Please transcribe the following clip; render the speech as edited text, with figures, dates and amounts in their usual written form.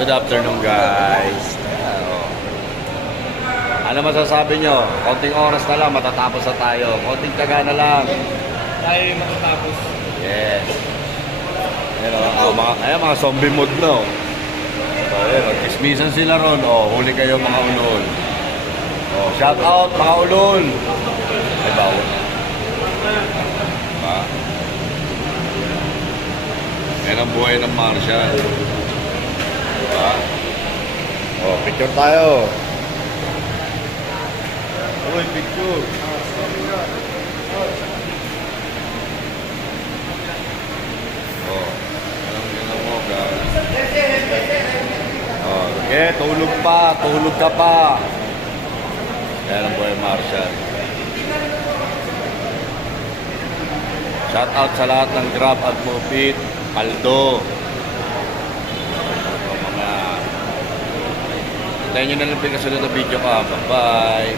Good afternoon, guys. Ano masasabi nyo? Konting oras na lang, matatapos na tayo. Konting taga na lang. Tayo yung matatapos. Yes. Mga zombie mode na. So, magkismisan sila ron. Huli kayo mga ulol. Shout out mga ulol. Ay, bawal. Diba? Yan ang buhay ng Marshall. Diba? Picture tayo. Uy, picture. Anong mo, guys? Okay, tulog ka pa. Yan ang buhay Marshall. Shout out sa lahat ng Grab at Mopit, Paldo. Hintayin nyo na lang kasunod na video ka. Bye-bye.